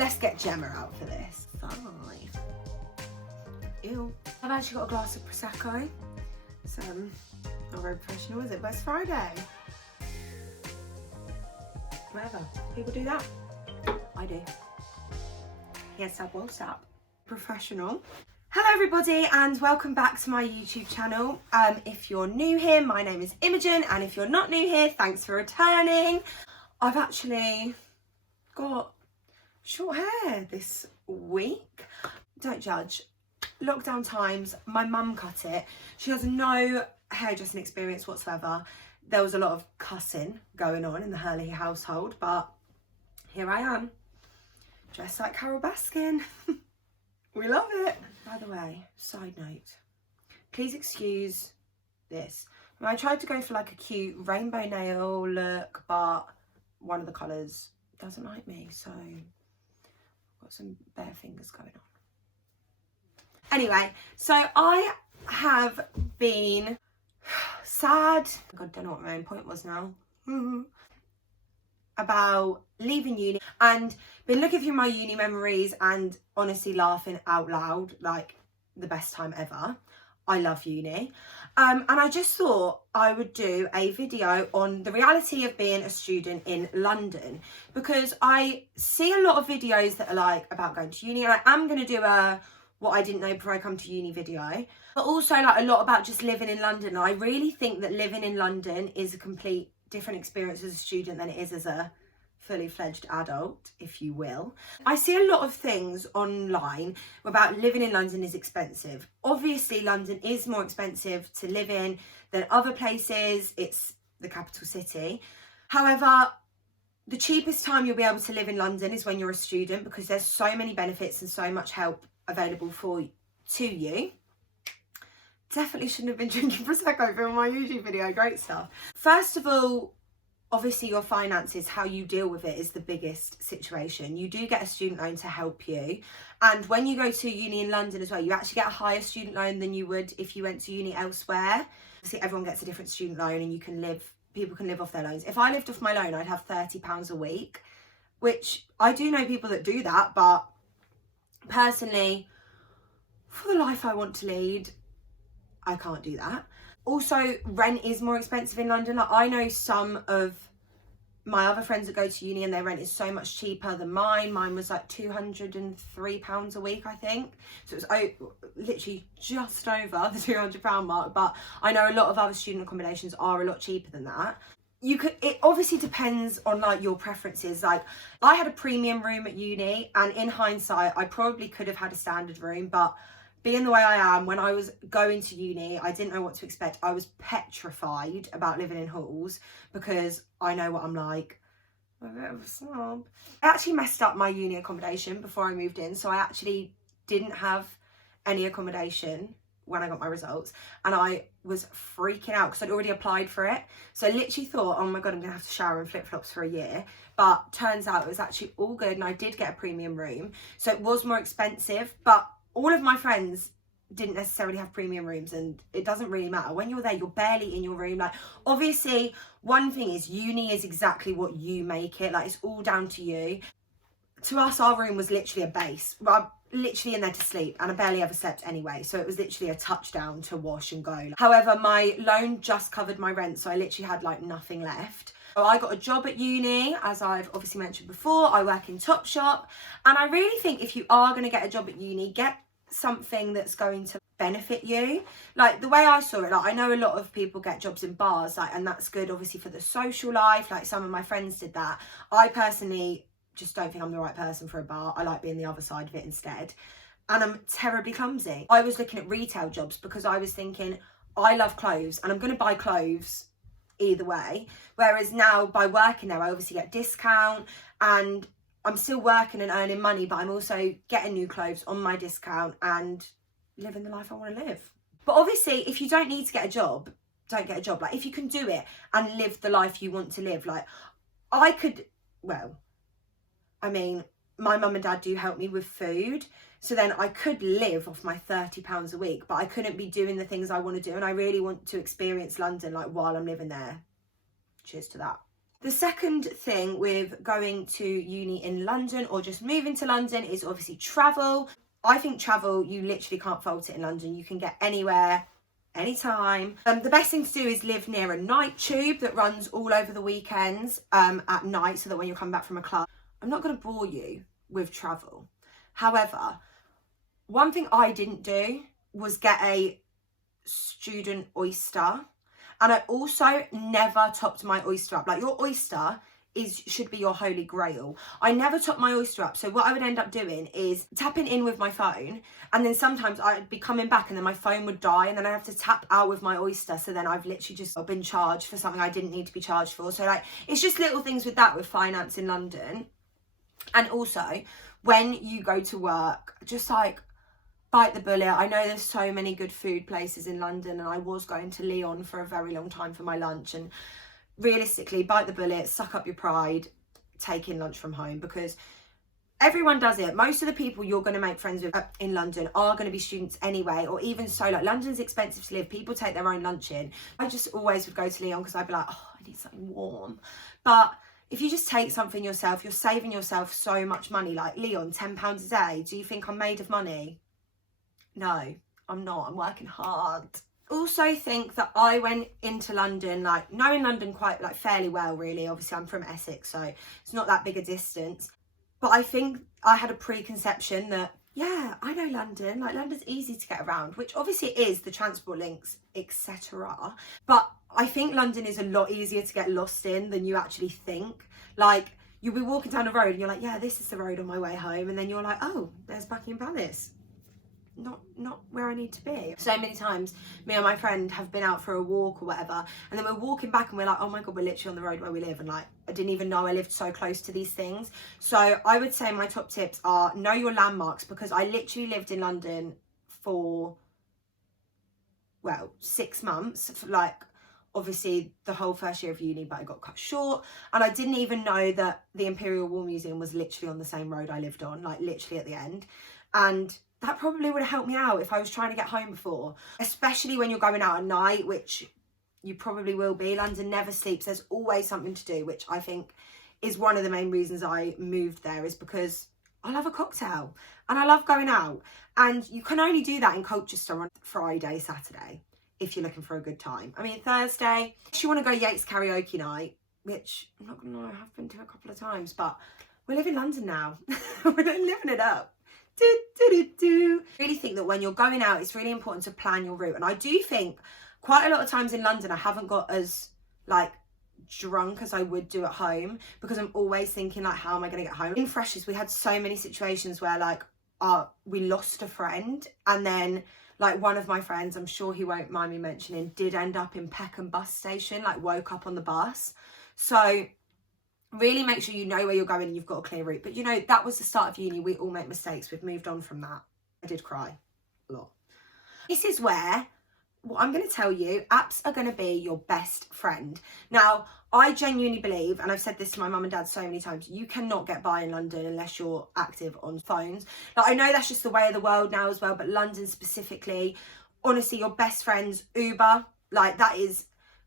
let's get Gemma out for this. 5. Ew. I've actually got a glass of Prosecco. It's not very professional, is it? But it's Friday. Whatever. People do that. I do. Yes, I will stop. Professional. Hello everybody and welcome back to my YouTube channel. If you're new here, my name is Imogen, and if you're not new here, thanks for returning. I've actually got short hair this week. Don't judge. Lockdown times, my mum cut it. She has no hairdressing experience whatsoever. There was a lot of cussing going on in the Hurley household, but here I am, dressed like Carol Baskin. We love it. By the way, side note, please excuse this. I tried to go for like a cute rainbow nail look, but one of the colours doesn't like me, so I've got some bare fingers going on. Anyway, so I have been sad, God, I don't know what my own point was now, about leaving uni, and been looking through my uni memories and honestly laughing out loud, like the best time ever. I love uni. And I just thought I would do a video on the reality of being a student in London, because I see a lot of videos that are like about going to uni, and I am going to do a what I didn't know before I come to uni video, but also like a lot about just living in London. I really think that living in London is a complete different experience as a student than it is as a fully fledged adult, if you will. I see a lot of things online about living in London is expensive. Obviously, London is more expensive to live in than other places. It's the capital city. However, the cheapest time you'll be able to live in London is when you're a student, because there's so many benefits and so much help available to you. Definitely shouldn't have been drinking Prosecco for my YouTube video. Great stuff. First of all, obviously your finances, how you deal with it is the biggest situation. You do get a student loan to help you, and when you go to uni in London as well, you actually get a higher student loan than you would if you went to uni elsewhere. Obviously everyone gets a different student loan, and people can live off their loans. If I lived off my loan, I'd have £30 a week, which I do know people that do that, but personally, for the life I want to lead, I can't do that. Also, rent is more expensive in London. Like, I know some of my other friends that go to uni and their rent is so much cheaper than mine. Mine was like £203 a week, I think. So it was literally just over the £200 mark. But I know a lot of other student accommodations are a lot cheaper than that. It obviously depends on like your preferences. Like, I had a premium room at uni, and in hindsight, I probably could have had a standard room, but being the way I am, when I was going to uni, I didn't know what to expect. I was petrified about living in halls because I know what I'm like. I'm a bit of a snob. I actually messed up my uni accommodation before I moved in, so I actually didn't have any accommodation when I got my results, and I was freaking out because I'd already applied for it. So I literally thought, oh my God, I'm gonna have to shower in flip-flops for a year. But turns out it was actually all good, and I did get a premium room. So it was more expensive, but all of my friends didn't necessarily have premium rooms, and it doesn't really matter. When you're there, you're barely in your room. Like, obviously, one thing is uni is exactly what you make it. Like, it's all down to you. To us, our room was literally a base. I'm literally in there to sleep, and I barely ever slept anyway. So it was literally a touchdown to wash and go. However, my loan just covered my rent, so I literally had like nothing left. So I got a job at uni, as I've obviously mentioned before. I work in Topshop, and I really think if you are going to get a job at uni, get something that's going to benefit you. Like, the way I saw it, like, I know a lot of people get jobs in bars, like, and that's good obviously for the social life. Like, some of my friends did that. I personally just don't think I'm the right person for a bar. I like being the other side of it instead, and I'm terribly clumsy. I was looking at retail jobs because I was thinking, I love clothes and I'm going to buy clothes either way, whereas now by working there I obviously get discount, and I'm still working and earning money, but I'm also getting new clothes on my discount and living the life I want to live. But obviously, if you don't need to get a job, don't get a job. Like, if you can do it and live the life you want to live, like, I could, well, I mean, my mum and dad do help me with food, so then I could live off my £30 a week, but I couldn't be doing the things I want to do, and I really want to experience London, like, while I'm living there. Cheers to that. The second thing with going to uni in London or just moving to London is obviously travel. I think travel, you literally can't fault it in London. You can get anywhere, anytime. The best thing to do is live near a night tube that runs all over the weekends at night, so that when you're coming back from a club, I'm not going to bore you with travel. However, one thing I didn't do was get a student oyster. And I also never topped my oyster up. Like, your oyster should be your holy grail. I never topped my oyster up. So what I would end up doing is tapping in with my phone, and then sometimes I'd be coming back and then my phone would die, and then I have to tap out with my oyster. So then I've literally just been charged for something I didn't need to be charged for. So like, it's just little things with that, with finance in London. And also when you go to work, just like, bite the bullet. I know there's so many good food places in London, and I was going to Leon for a very long time for my lunch, and realistically, bite the bullet, suck up your pride, take in lunch from home, because everyone does it. Most of the people you're going to make friends with in London are going to be students anyway, or even so, like, London's expensive to live. People take their own lunch in. I just always would go to Leon because I'd be like, oh, I need something warm. But if you just take something yourself, you're saving yourself so much money. Like, Leon, £10 a day. Do you think I'm made of money? No, I'm not. I'm working hard. Also think that I went into London, like, knowing London quite, like, fairly well, really. Obviously, I'm from Essex, so it's not that big a distance. But I think I had a preconception that, yeah, I know London. Like, London's easy to get around, which obviously it is, the transport links, etc. But I think London is a lot easier to get lost in than you actually think. Like, you'll be walking down the road and you're like, yeah, this is the road on my way home. And then you're like, oh, there's Buckingham Palace. Not where I need to be. So many times me and my friend have been out for a walk or whatever, and then we're walking back and we're like, oh my god, we're literally on the road where we live, and like, I didn't even know I lived so close to these things. So I would say my top tips are know your landmarks, because I literally lived in London for, well, 6 months, for like, obviously the whole first year of uni, but I got cut short, and I didn't even know that the Imperial War Museum was literally on the same road I lived on, like literally at the end. And that probably would have helped me out if I was trying to get home before, especially when you're going out at night, which you probably will be. London never sleeps. There's always something to do, which I think is one of the main reasons I moved there, is because I love a cocktail and I love going out. And you can only do that in Colchester on Friday, Saturday, if you're looking for a good time. I mean, Thursday, if you want to go Yates karaoke night, which I'm not going to lie, I have been to a couple of times, but we live in London now. We're living it up. I really think that when you're going out, it's really important to plan your route. And I do think quite a lot of times in London, I haven't got as like drunk as I would do at home, because I'm always thinking like, how am I going to get home? In Freshers, we had so many situations where like we lost a friend, and then like one of my friends, I'm sure he won't mind me mentioning, did end up in Peckham bus station, like woke up on the bus. So really make sure you know where you're going and you've got a clear route. But you know, that was the start of uni. We all make mistakes. We've moved on from that. I did cry a lot. This is where, what I'm going to tell you, apps are going to be your best friend. Now, I genuinely believe, and I've said this to my mum and dad so many times, you cannot get by in London unless you're active on phones. Like, I know that's just the way of the world now as well, but London specifically, honestly, your best friends, Uber, like that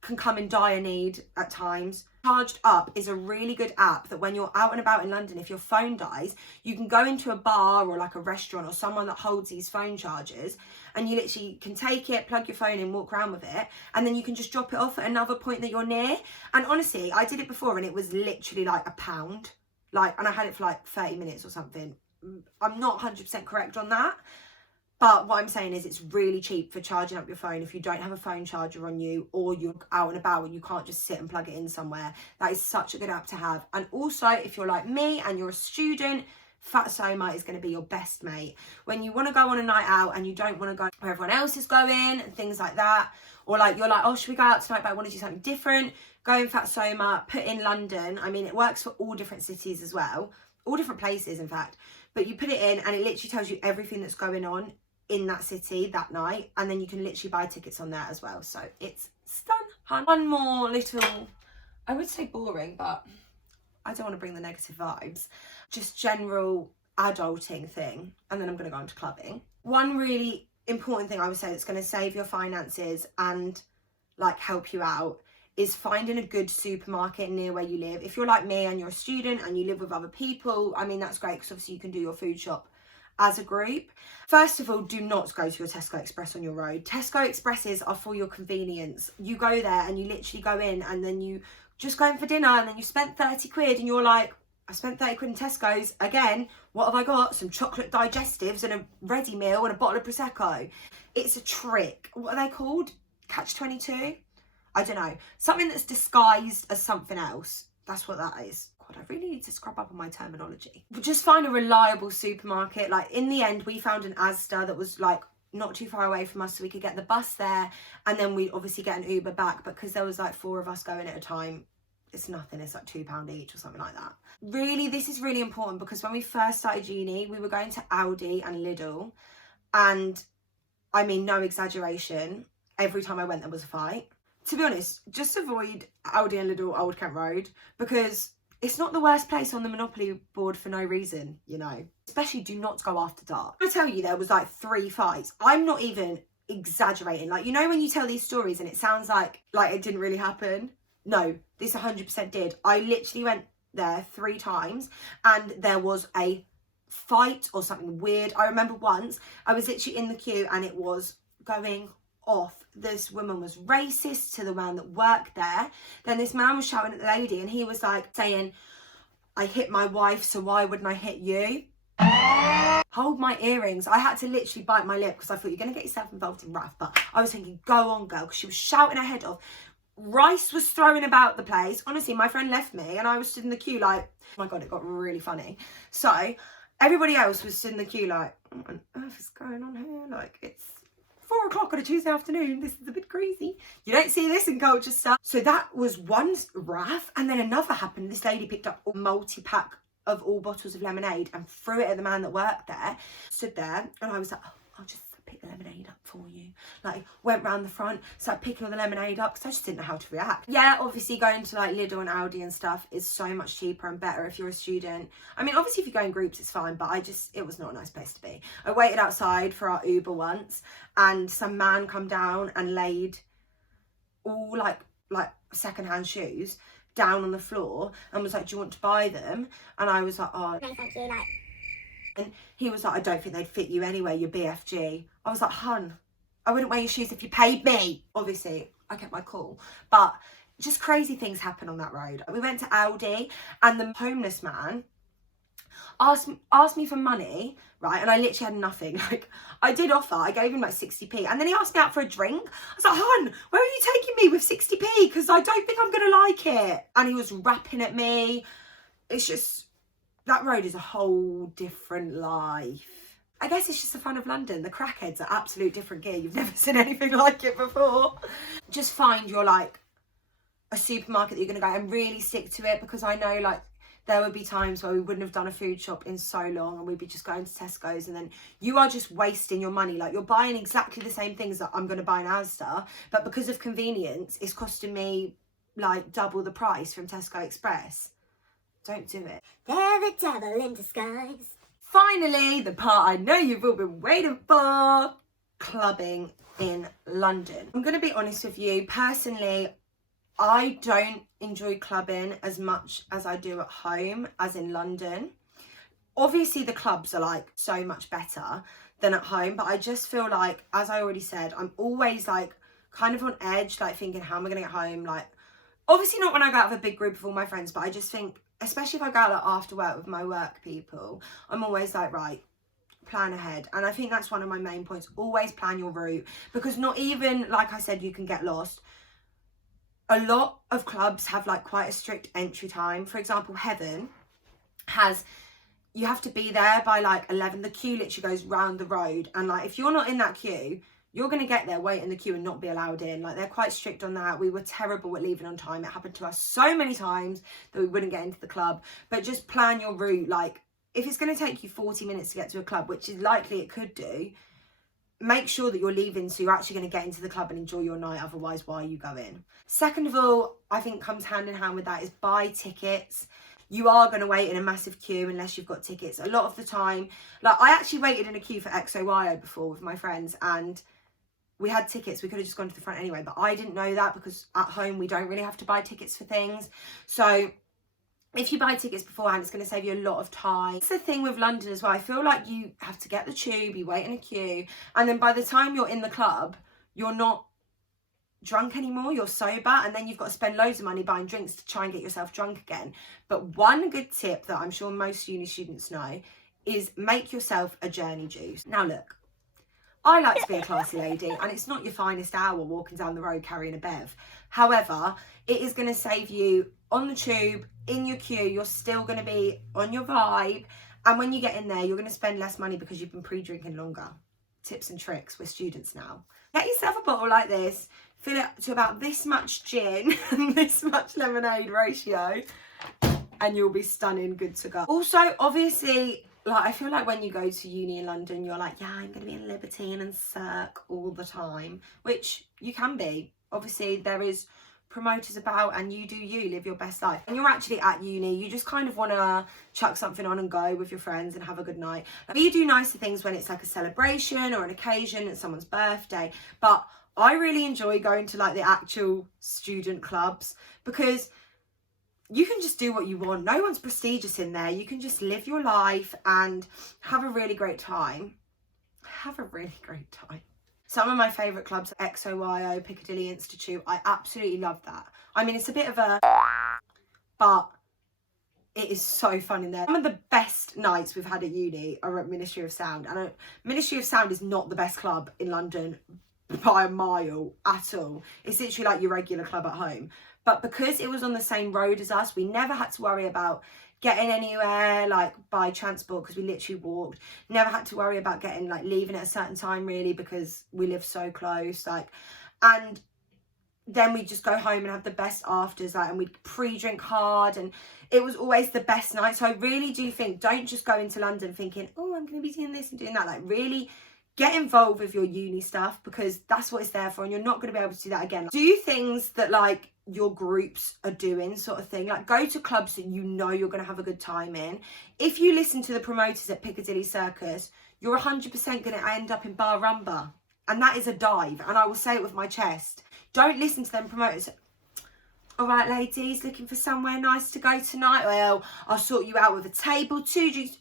can come in dire need at times. Charged Up is a really good app that when you're out and about in London, if your phone dies, you can go into a bar or like a restaurant or someone that holds these phone chargers, and you literally can take it, plug your phone in, walk around with it, and then you can just drop it off at another point that you're near. And honestly, I did it before and it was literally like £1, like, and I had it for like 30 minutes or something. I'm not 100% correct on that, but what I'm saying is it's really cheap for charging up your phone if you don't have a phone charger on you, or you're out and about and you can't just sit and plug it in somewhere. That is such a good app to have. And also, if you're like me and you're a student, Fat Soma is going to be your best mate. When you want to go on a night out and you don't want to go where everyone else is going and things like that, or like you're like, oh, should we go out tonight but I want to do something different, go in Fat Soma, put in London. I mean, it works for all different cities as well, all different places in fact, but you put it in and it literally tells you everything that's going on in that city that night, and then you can literally buy tickets on there as well. So it's stunning. One more little, I would say boring, but I don't want to bring the negative vibes, just general adulting thing, and then I'm going to go on to clubbing. One really important thing I would say that's going to save your finances and like help you out is finding a good supermarket near where you live. If you're like me and you're a student and you live with other people, I mean, that's great because obviously you can do your food shop as a group. First of all, do not go to your Tesco Express on your road. Tesco Expresses are for your convenience. You go there and you literally go in and then you just go in for dinner and then you spent 30 quid and you're like, I spent 30 quid in Tesco's. Again, what have I got? Some chocolate digestives and a ready meal and a bottle of Prosecco. It's a trick. What are they called? Catch-22? I don't know. Something that's disguised as something else. That's what that is. God, I really need to scrub up on my terminology. But just find a reliable supermarket. Like, in the end, we found an Asda that was like not too far away from us, so we could get the bus there and then we obviously get an Uber back, because there was like 4 of us going at a time. It's nothing, it's like £2 each or something like that. Really, this is really important, because when we first started uni, we were going to Aldi and Lidl, and I mean, no exaggeration, every time I went there was a fight. To be honest, just avoid Aldi and Lidl Old Kent Road, because it's not the worst place on the Monopoly board for no reason, you know. Especially do not go after dark. I tell you, there was like 3 fights. I'm not even exaggerating. Like, you know when you tell these stories and it sounds like it didn't really happen? No, this 100% did. I literally went there 3 times and there was a fight or something weird. I remember once I was literally in the queue and it was going off. This woman was racist to the man that worked there. Then this man was shouting at the lady and he was like saying, I hit my wife, so why wouldn't I hit you? Hold my earrings. I had to literally bite my lip because I thought, you're going to get yourself involved in rough. But I was thinking, go on, girl, because she was shouting her head off. Rice was throwing about the place. Honestly, my friend left me and I was stood in the queue like, oh my God, it got really funny. So everybody else was stood in the queue like, what on earth is going on here? Like, it's 4 o'clock on a Tuesday afternoon. This is a bit crazy. You don't see this in culture stuff. So that was one RAF, and then another happened. This lady picked up a multi-pack of all bottles of lemonade and threw it at the man that worked there. Stood there and I was like, oh, I'll just pick the lemonade up for you. Like, went round the front, started picking all the lemonade up because I just didn't know how to react. Yeah, obviously going to like Lidl and Aldi and stuff is so much cheaper and better if you're a student. I mean, obviously if you go in groups it's fine, but it was not a nice place to be. I waited outside for our Uber once and some man come down and laid all like secondhand shoes down on the floor and was like, do you want to buy them? And I was like, oh no, thank you, like. And he was like, I don't think they'd fit you anyway, you're BFG. I was like, hun, I wouldn't wear your shoes if you paid me. Obviously, I kept my cool. But just crazy things happen on that road. We went to Aldi and the homeless man asked me for money, right? And I literally had nothing. Like, I did offer, I gave him like 60p. And then he asked me out for a drink. I was like, hun, where are you taking me with 60p? Because I don't think I'm going to like it. And he was rapping at me. It's just, that road is a whole different life. I guess it's just the fun of London. The crackheads are absolute different gear. You've never seen anything like it before. Just find your like a supermarket that you're going to go and really stick to it, because I know like there would be times where we wouldn't have done a food shop in so long and we'd be just going to Tesco's, and then you are just wasting your money. Like, you're buying exactly the same things that I'm going to buy in Asda, but because of convenience, it's costing me like double the price from Tesco Express. Don't do it. They're the devil in disguise. Finally, the part I know you've all been waiting for, clubbing in London. I'm going to be honest with you, personally, I don't enjoy clubbing as much as I do at home, as in London. Obviously, the clubs are like so much better than at home, but I just feel like, as I already said, I'm always like kind of on edge, like thinking, how am I going to get home? Like, obviously not when I go out with a big group of all my friends, but I just think, especially if I go out like after work with my work people, I'm always like, right, plan ahead. And I think that's one of my main points. Always plan your route, because not even, like I said, you can get lost. A lot of clubs have like quite a strict entry time. For example, Heaven has, you have to be there by like 11. The queue literally goes round the road, and like if you're not in that queue, you're going to get there, wait in the queue and not be allowed in. Like, they're quite strict on that. We were terrible at leaving on time. It happened to us so many times that we wouldn't get into the club. But just plan your route. Like, if it's going to take you 40 minutes to get to a club, which is likely it could do, make sure that you're leaving so you're actually going to get into the club and enjoy your night. Otherwise, why you go in? Second of all, I think comes hand in hand with that is buy tickets. You are going to wait in a massive queue unless you've got tickets. A lot of the time, like, I actually waited in a queue for XOYO before with my friends, and we had tickets, we could have just gone to the front anyway, but I didn't know that because at home we don't really have to buy tickets for things. So if you buy tickets beforehand, it's going to save you a lot of time. It's the thing with London as well. I feel like you have to get the tube, you wait in a queue, and then by the time you're in the club, you're not drunk anymore, you're sober, and then you've got to spend loads of money buying drinks to try and get yourself drunk again. But one good tip that I'm sure most uni students know is make yourself a journey juice. Now look, I like to be a classy lady, and it's not your finest hour walking down the road carrying a bev. However, it is going to save you on the tube, in your queue, you're still going to be on your vibe, and when you get in there, you're going to spend less money because you've been pre-drinking longer. Tips and tricks, we're students now. Get yourself a bottle like this, fill it to about this much gin and this much lemonade ratio, and you'll be stunning, good to go. Also, obviously, like, I feel like when you go to uni in London, you're like, yeah, I'm going to be a libertine and circ all the time, which you can be. Obviously, there is promoters about, and you do you, live your best life. And you're actually at uni, you just kind of want to chuck something on and go with your friends and have a good night. Like, we do nicer things when it's like a celebration or an occasion, it's someone's birthday, but I really enjoy going to like the actual student clubs because you can just do what you want. No one's prestigious in there. You can just live your life and have a really great time. Have a really great time. Some of my favourite clubs are XOYO, Piccadilly Institute. I absolutely love that. I mean, it's a bit of a... but it is so fun in there. Some of the best nights we've had at uni are at Ministry of Sound. And Ministry of Sound is not the best club in London by a mile at all. It's literally like your regular club at home. But because it was on the same road as us, we never had to worry about getting anywhere like by transport because we literally walked. Never had to worry about getting like leaving at a certain time really because we live so close. Like, and then we just go home and have the best afters, like, and we'd pre-drink hard, and it was always the best night. So I really do think, don't just go into London thinking, oh, I'm going to be doing this and doing that. Like, really get involved with your uni stuff because that's what it's there for, and you're not going to be able to do that again. Do things that like your groups are doing, sort of thing. Like, go to clubs that you know you're going to have a good time in. If you listen to the promoters at Piccadilly Circus, you're 100% going to end up in Bar Rumba, and that is a dive, and I will say it with my chest. Don't listen to them promoters. All right, ladies, looking for somewhere nice to go tonight? Well, I'll sort you out with a table, 2 drinks.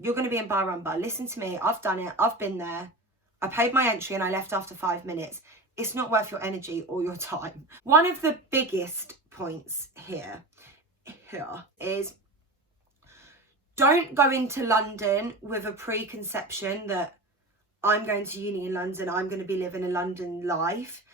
You're going to be in Bar Rumba. Listen to me. I've done it. I've been there. I paid my entry and I left after 5 minutes. It's not worth your energy or your time. One of the biggest points here is don't go into London with a preconception that I'm going to uni in London, I'm going to be living a London life.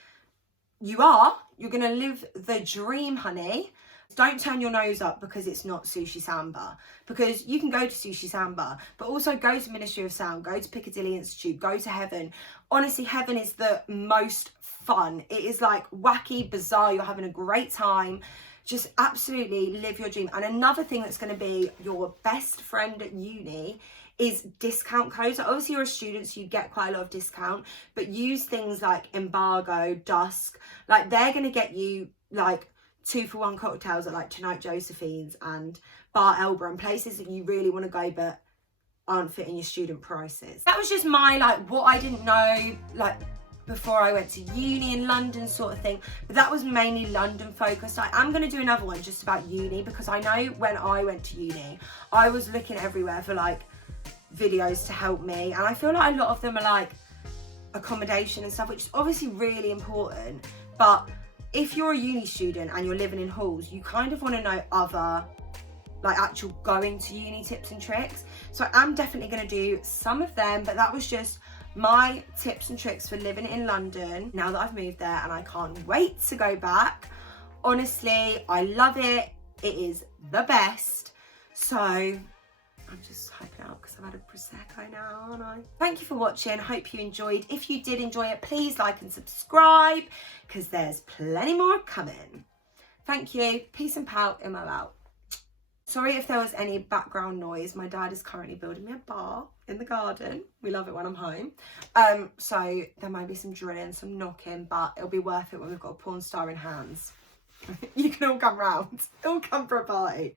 You're going to live the dream, honey. Don't turn your nose up because it's not Sushi Samba, because you can go to Sushi Samba, but also go to Ministry of Sound, go to Piccadilly Institute, go to Heaven. Honestly, Heaven is the most fun. It is like wacky, bizarre. You're having a great time. Just absolutely live your dream. And another thing that's going to be your best friend at uni is discount codes. Obviously, you're a student, so you get quite a lot of discount, but use things like Embargo, Dusk. Like, they're going to get you like 2-for-1 cocktails at like Tonight Josephine's and Bar Elba, and places that you really want to go but aren't fitting your student prices. That was just my like what I didn't know like before I went to uni in London sort of thing, but that was mainly London focused. I am going to do another one just about uni, because I know when I went to uni I was looking everywhere for like videos to help me, and I feel like a lot of them are like accommodation and stuff, which is obviously really important, but if you're a uni student and you're living in halls, you kind of want to know other like actual going to uni tips and tricks. So I'm definitely going to do some of them, but that was just my tips and tricks for living in London now that I've moved there, and I can't wait to go back. Honestly, I love it. It is the best. So I'm just hyping out because I've had a Prosecco now, aren't I? Thank you for watching. Hope you enjoyed. If you did enjoy it, please like and subscribe, because there's plenty more coming. Thank you. Peace and pout. I'm out. Sorry if there was any background noise. My dad is currently building me a bar in the garden. We love it when I'm home. So there might be some drilling, some knocking, but it'll be worth it when we've got a porn star in hands. You can all come round. All come for a party.